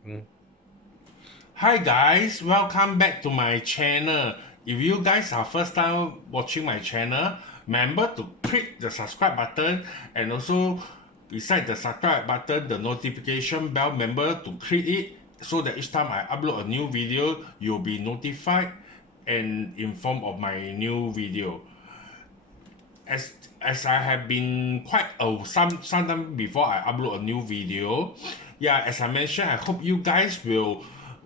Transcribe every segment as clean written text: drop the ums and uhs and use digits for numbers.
Mm. Hi guys, welcome back to my channel. If you guys are first time watching my channel, remember to click the subscribe button and also beside the subscribe button, the notification bell, remember to click it so that each time I upload a new video, you'll be notified and informed of my new video. as as I have been quite some time before I upload a new video. Yeah, as I mentioned, I hope you guys will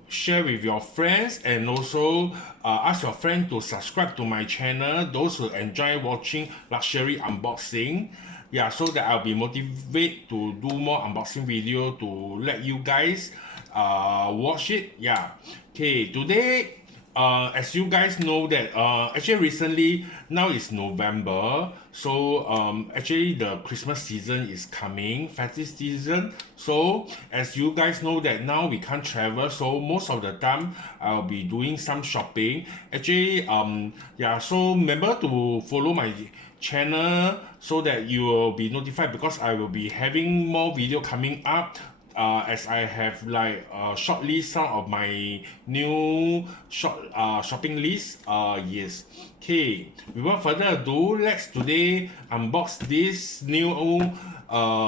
share with your friends and also ask your friend to subscribe to my channel. Those who enjoy watching luxury unboxing. Yeah, so that I'll be motivated to do more unboxing video to let you guys watch it. Yeah. Okay, today as you guys know that actually recently now is November, so actually the Christmas season is coming, festive season. So as you guys know that now we can't travel, so most of the time I'll be doing some shopping. Actually, yeah, so remember to follow my channel so that you will be notified because I will be having more video coming up as I have like short list some of my new shopping list. Yes. Okay. Without further ado, let's today unbox this new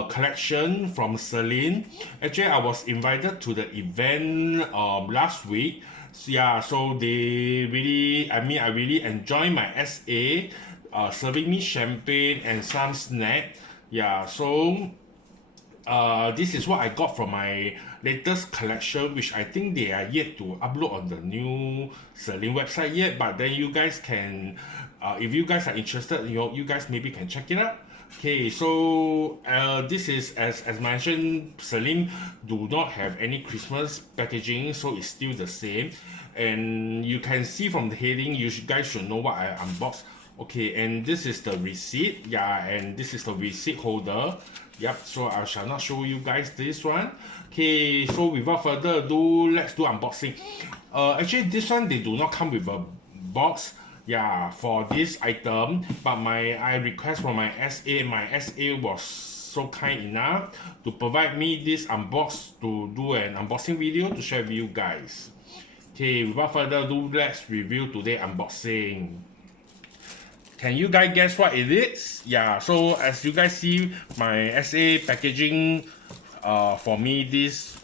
collection from Celine. Actually, I was invited to the event last week. So, yeah, so they really, I really enjoy my SA, serving me champagne and some snack. Yeah, so this is what I got from my latest collection, which I think they are yet to upload on the new Celine website yet. But then you guys can, if you guys are interested, you guys maybe can check it out. Okay, so this is as mentioned, Celine do not have any Christmas packaging, so it's still the same. And you can see from the heading, guys should know what I unboxed. Okay, and this is the receipt. Yeah, and this is the receipt holder. Yep, so I shall not show you guys this one. Okay, so without further ado, let's do unboxing. Actually, this one they do not come with a box. Yeah, for this item, but I request from my SA. My SA was so kind enough to provide me this unbox to do an unboxing video to share with you guys. Okay, without further ado, let's review today unboxing. Can you guys guess what it is? Yeah, so as you guys see, my SA packaging for me this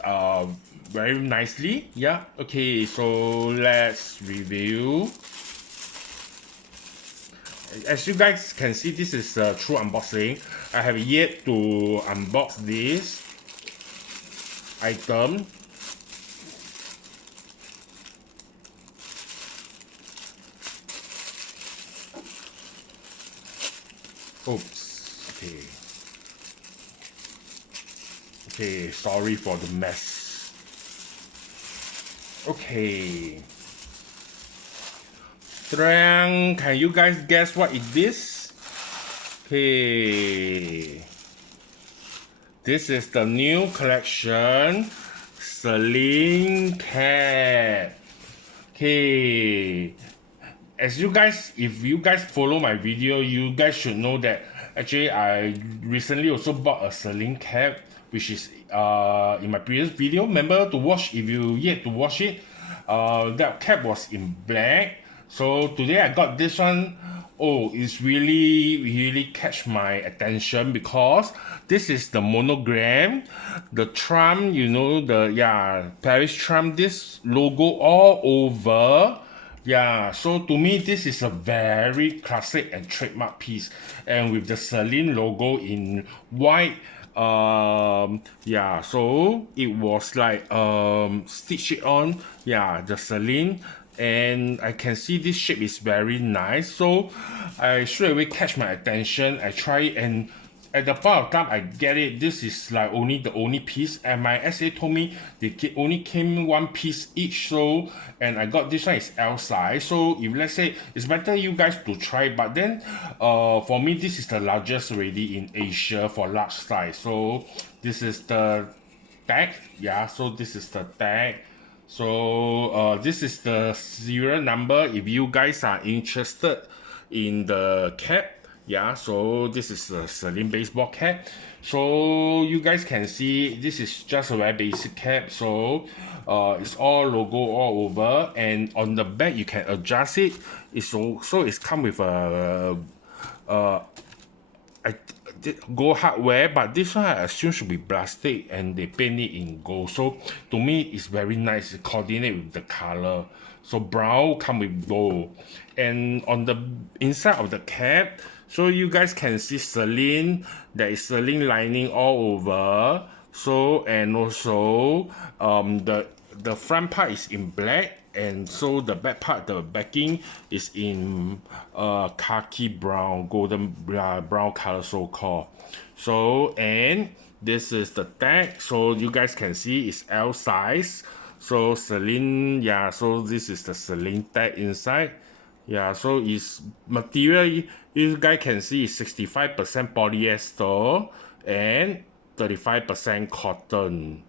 very nicely. Yeah, okay, so let's review. As you guys can see, this is a true unboxing. I have yet to unbox this item. Oops, okay. Okay, sorry for the mess. Okay. Can you guys guess what it is? Okay. This is the new collection, Celine Cat. Okay. As you guys, if you guys follow my video, you guys should know that actually I recently also bought a Celine cap, which is in my previous video. Remember to watch if you yet to watch it. That cap was in black. So today I got this one. Oh, it's really catch my attention because this is the monogram, the Trump, you know, the Paris Trump, this logo all over. Yeah, so to me, this is a very classic and trademark piece, and with the Celine logo in white. Yeah, so it was like stitch it on. Yeah, the Celine, and I can see this shape is very nice. So I straight away catch my attention. I try it and at the point of time I get it, this is like the only piece, and my SA told me they only came one piece each. So and I got this one is L size, so if let's say it's better you guys to try, but then for me this is the largest already in Asia for large size. So this is the tag. Yeah, so this is the tag. So this is the serial number if you guys are interested in the cap. Yeah, so this is the Celine baseball cap. So you guys can see this is just a very basic cap. So it's all logo all over, and on the back you can adjust it. It's also it's come with a I gold hardware, but this one I assume should be plastic and they paint it in gold. So to me it's very nice. It coordinate with the color. So brown come with gold. And on the inside of the cap, so you guys can see Celine. There is Celine lining all over. So and also the front part is in black, and so the back part, the backing is in khaki brown, golden brown color, so called. So and this is the tag, so you guys can see it's L size. So Celine, yeah, so this is the Celine tag inside. Yeah, so it's material, you guys can see is 65% polyester and 35% cotton.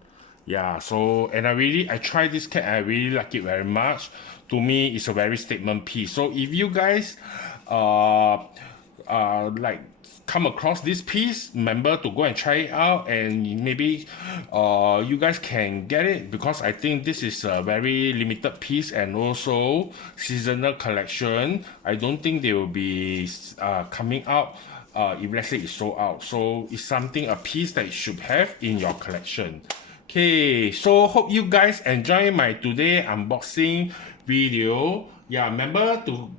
Yeah, so and I tried this cat, I really like it very much. To me it's a very statement piece. So if you guys like come across this piece, remember to go and try it out, and maybe you guys can get it, because I think this is a very limited piece and also seasonal collection. I don't think they will be coming out if let's say it's sold out. So it's something, a piece that you should have in your collection. Okay, so hope you guys enjoy my today unboxing video. Yeah, remember to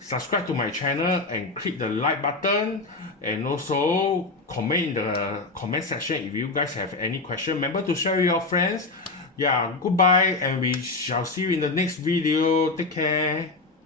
subscribe to my channel and click the like button, and also comment in the comment section if you guys have any question. Remember to share with your friends. Yeah, goodbye, and we shall see you in the next video. Take care.